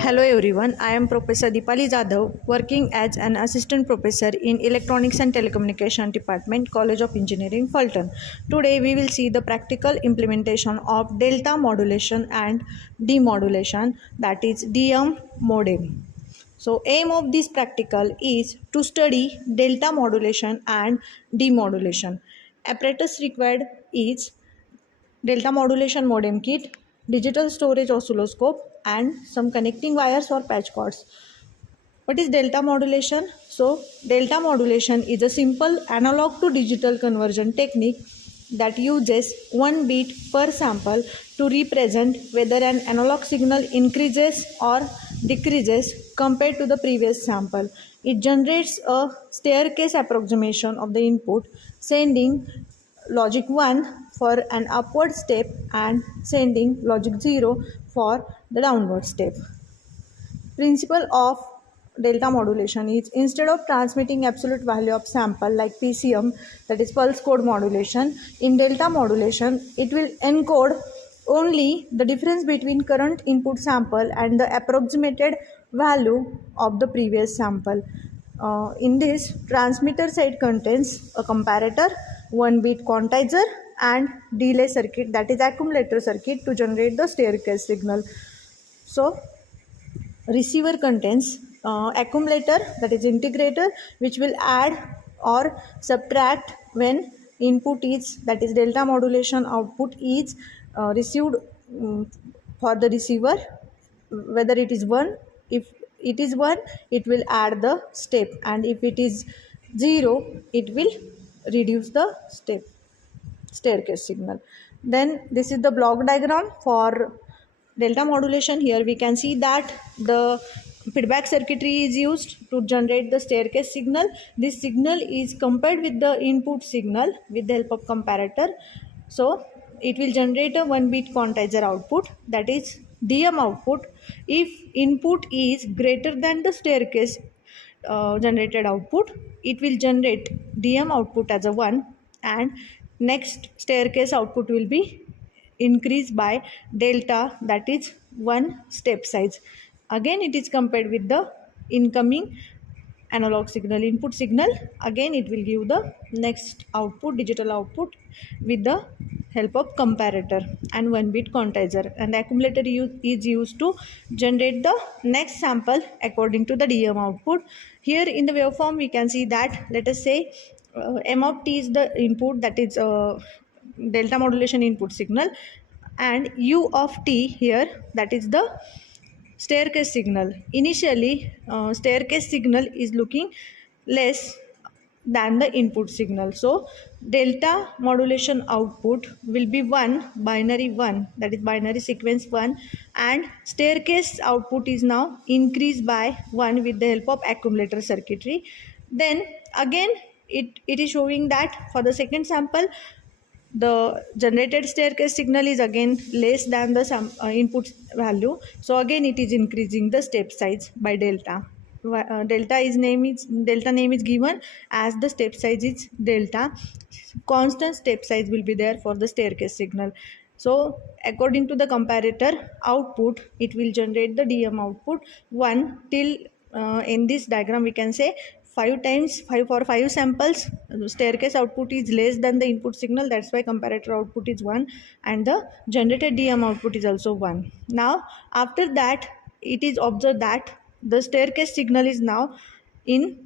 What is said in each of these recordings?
Hello everyone, I am Professor Deepali Jadhav, working as an assistant professor in Electronics and Telecommunication Department, College of Engineering, Fulton. Today we will see the practical implementation of delta modulation and demodulation, that is DMODEM. So aim of this practical is to study delta modulation and demodulation. Apparatus required is delta modulation modem kit, digital storage oscilloscope, and some connecting wires or patch cords. What is delta modulation? So, delta modulation is a simple analog to digital conversion technique that uses one bit per sample to represent whether an analog signal increases or decreases compared to the previous sample. It generates a staircase approximation of the input, sending logic 1 for an upward step and sending logic 0 for the downward step. Principle of delta modulation is, instead of transmitting absolute value of sample like PCM, that is pulse code modulation, in delta modulation it will encode only the difference between current input sample and the approximated value of the previous sample. In this, transmitter side contains a comparator, 1 bit quantizer, and delay circuit, that is accumulator circuit, to generate the staircase signal. So receiver contains accumulator, that is integrator, which will add or subtract when input is, that is delta modulation output is received for the receiver, whether it is 1. If it is 1, it will add the step, and if it is 0, it will reduce the staircase signal. Then this is the block diagram for delta modulation. Here we can see that the feedback circuitry is used to generate the staircase signal. This signal is compared with the input signal with the help of comparator. So it will generate a 1 bit quantizer output, that is DM output. If input is greater than the staircase generated output, it will generate DM output as a 1, and next staircase output will be increased by delta, that is 1 step size. Again it is compared with the incoming analog signal, input signal. Again it will give the next output, digital output, with the help of comparator and 1 bit quantizer, and the accumulator is used to generate the next sample according to the DM output. Here in the waveform we can see that, let us say M of t is the input, that is delta modulation input signal, and U of t here, that is the staircase signal. Initially staircase signal is looking less than the input signal, so delta modulation output will be 1, binary 1, that is binary sequence 1, and staircase output is now increased by 1 with the help of accumulator circuitry. Then again it is showing that for the second sample the generated staircase signal is again less than the input value, so again it is increasing the step size by delta. Delta name is given as the step size is delta. Constant step size will be there for the staircase signal. So according to the comparator output, it will generate the DM output 1 till in this diagram we can say 5 times 5 for 5 samples staircase output is less than the input signal, that's why comparator output is 1, and the generated DM output is also 1. Now after that it is observed that the staircase signal is now in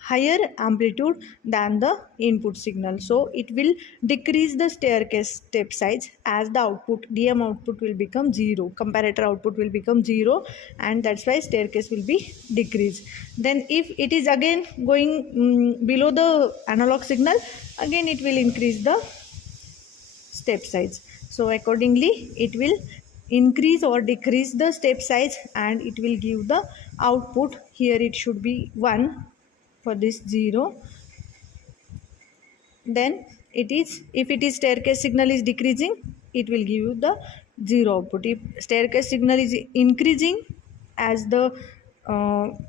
higher amplitude than the input signal, so it will decrease the staircase step size as the output DM output will become 0, comparator output will become 0, and that's why staircase will be decreased. Then if it is again going below the analog signal, again it will increase the step size. So accordingly it will increase or decrease the step size, and it will give the output. Here it should be 1, for this 0. Then it is, if it is staircase signal is decreasing, it will give you the 0 output. If staircase signal is increasing as the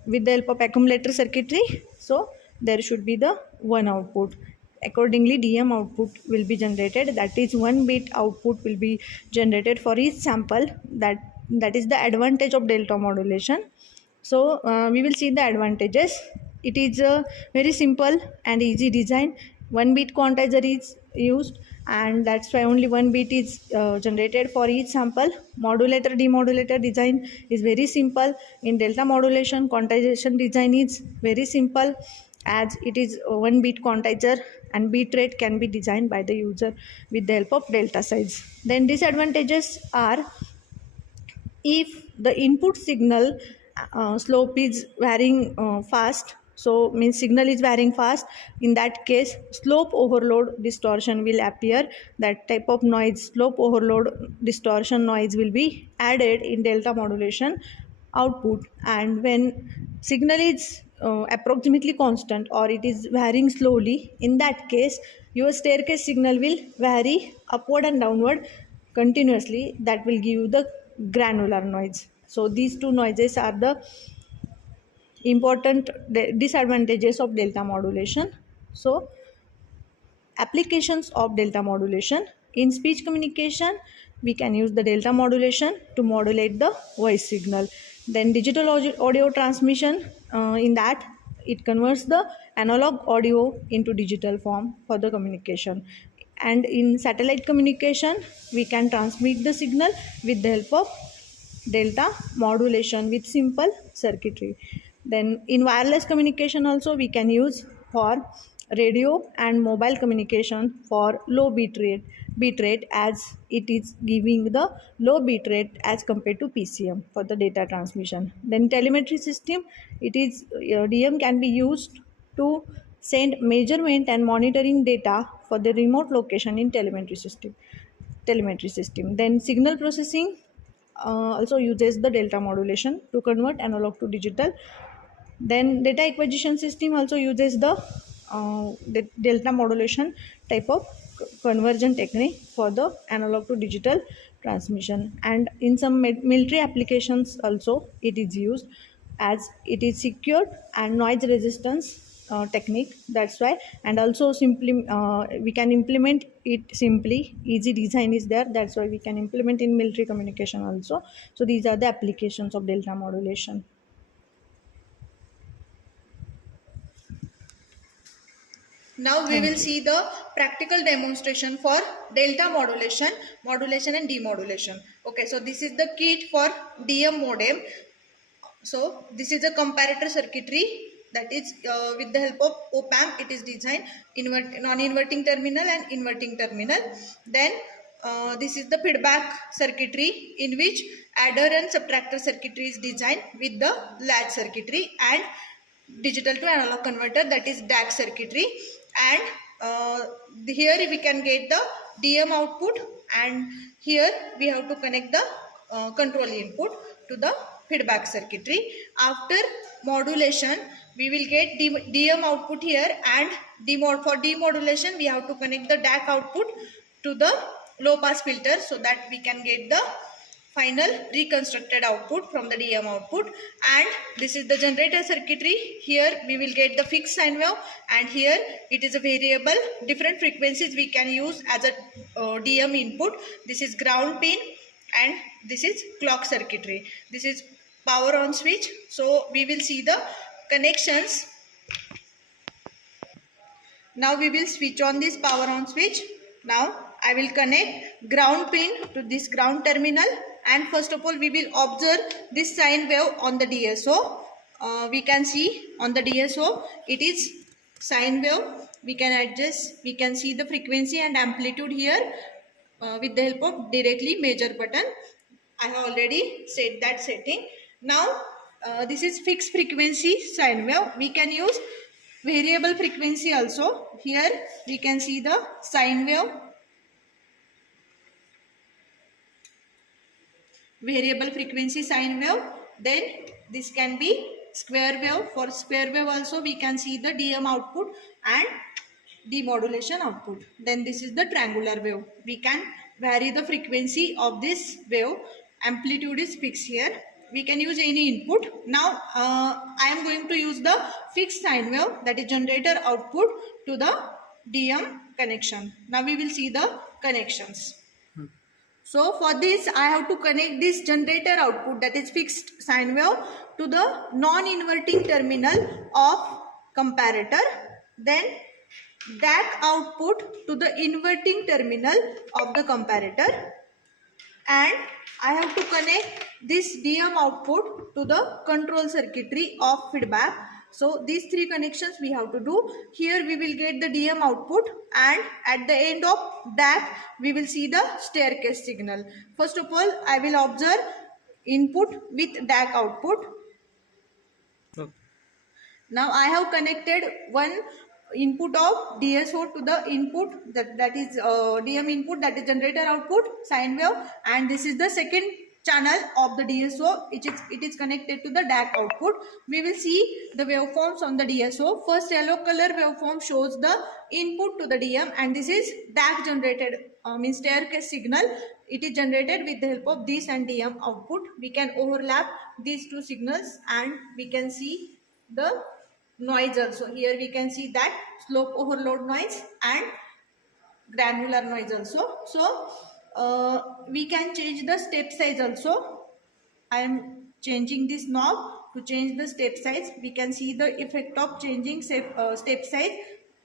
with the help of accumulator circuitry, so there should be the 1 output. Accordingly DM output will be generated, that is 1 bit output will be generated for each sample that that is the advantage of delta modulation. So we will see the advantages. It is a very simple and easy design. One bit quantizer is used, and that's why only one bit is generated for each sample. Modulator demodulator design is very simple. In delta modulation, quantization design is very simple, as it is one bit quantizer, and bit rate can be designed by the user with the help of delta size. Then disadvantages are, if the input signal slope is varying fast, so means signal is varying fast, in that case slope overload distortion will appear. That type of noise, slope overload distortion noise, will be added in delta modulation output. And when signal is approximately constant or it is varying slowly, in that case your staircase signal will vary upward and downward continuously. That will give you the granular noise. So these two noises are the important disadvantages of delta modulation. So applications of delta modulation: in speech communication, we can use the delta modulation to modulate the voice signal. Then digital audio transmission, in that it converts the analog audio into digital form for the communication. And in satellite communication, we can transmit the signal with the help of delta modulation with simple circuitry. Then in wireless communication also we can use for radio and mobile communication for low bit rate, as it is giving the low bit rate as compared to PCM for the data transmission. Then telemetry system, it is DM can be used to send measurement and monitoring data for the remote location in telemetry system. Then signal processing also uses the delta modulation to convert analog to digital. Then data acquisition system also uses the delta modulation type of conversion technique for the analog to digital transmission. And in some military applications also it is used, as it is secured and noise resistance technique. That's why. And also simply we can implement it simply, easy design is there, that's why we can implement in military communication also. So these are the applications of delta modulation. Now we will see the practical demonstration for delta modulation and demodulation. Okay, so this is the kit for DM modem. So this is a comparator circuitry, that is with the help of op-amp it is designed, non-inverting terminal and inverting terminal. Then this is the feedback circuitry, in which adder and subtractor circuitry is designed with the latch circuitry, and digital to analog converter, that is DAC circuitry. And here we can get the DM output, and here we have to connect the control input to the feedback circuitry. After modulation we will get DM output here, and for demodulation we have to connect the DAC output to the low pass filter, so that we can get the final reconstructed output from the DM output. And this is the generator circuitry. Here we will get the fixed sine wave, and here it is a variable, different frequencies we can use as a DM input. This is ground pin, and this is clock circuitry. This is power on switch. So we will see the connections. Now we will switch on this power on switch. Now I will connect ground pin to this ground terminal, and first of all we will observe this sine wave on the DSO. We can see on the DSO it is sine wave. We can adjust, we can see the frequency and amplitude here with the help of directly measure button. I have already set that setting. Now this is fixed frequency sine wave. We can use variable frequency also. Here we can see the sine wave, variable frequency sine wave. Then this can be square wave. For square wave also we can see the DM output and demodulation output. Then this is the triangular wave. We can vary the frequency of this wave. Amplitude is fixed here. We can use any input. Now I am going to use the fixed sine wave, that is generator output, to the DM connection. Now we will see the connections. So for this I have to connect this generator output, that is fixed sine wave, to the non-inverting terminal of comparator, then DAC output to the inverting terminal of the comparator, and I have to connect this DM output to the control circuitry of feedback. So these three connections we have to do. Here we will get the DM output, and at the end of that we will see the staircase signal. First of all, I will observe input with DAC output. Okay. Now I have connected one input of DSO to the input, that is DM input, that is generator output sine wave, and this is the second channel of the DSO. It is connected to the DAC output. We will see the waveforms on the DSO. First yellow color waveform shows the input to the DM, and this is DAC generated means staircase signal. It is generated with the help of this and DM output. We can overlap these two signals and we can see the noise also. Here we can see that slope overload noise and granular noise also. So we can change the step size also. I am changing this knob to change the step size. We can see the effect of changing step size.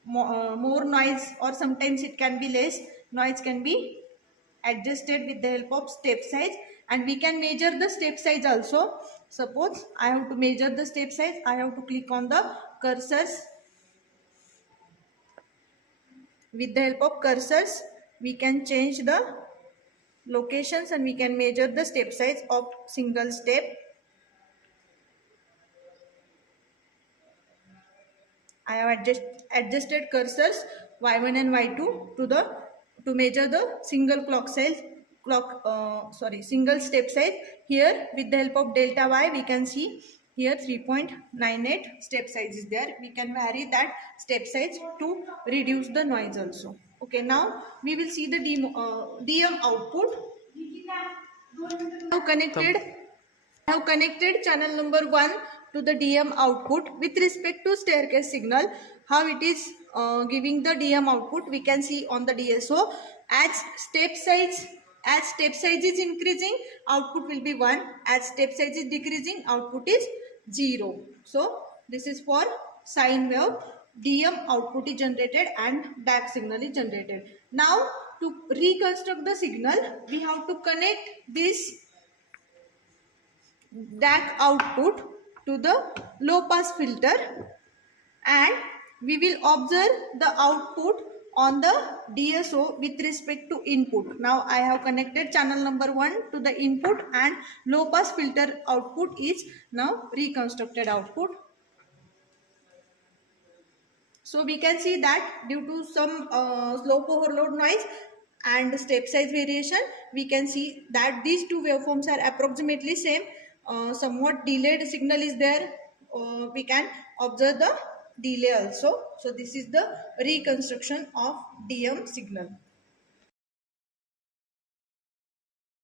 More noise, or sometimes it can be less noise, can be adjusted with the help of step size, and we can measure the step size also. Suppose I have to measure the step size, I have to click on the cursors. With the help of cursors we can change the locations and we can measure the step size of single step. I have adjusted cursors y1 and y2 to measure the single single step size. Here with the help of delta y we can see here 3.98 step size is there. We can vary that step size to reduce the noise also. Okay, now we will see the DM output. I have connected channel number 1 to the DM output. With respect to staircase signal, how it is giving the DM output, we can see on the DSO. As step size is increasing, output will be 1. As step size is decreasing, output is 0. So this is for sine wave. DM output is generated and DAC signal is generated. Now to reconstruct the signal, we have to connect this DAC output to the low pass filter, and we will observe the output on the DSO with respect to input. Now I have connected channel number 1 to the input, and low pass filter output is now reconstructed output. So we can see that due to some slope overload noise and step size variation, we can see that these two waveforms are approximately same. Somewhat delayed signal is there. We can observe the delay also. So this is the reconstruction of DM signal.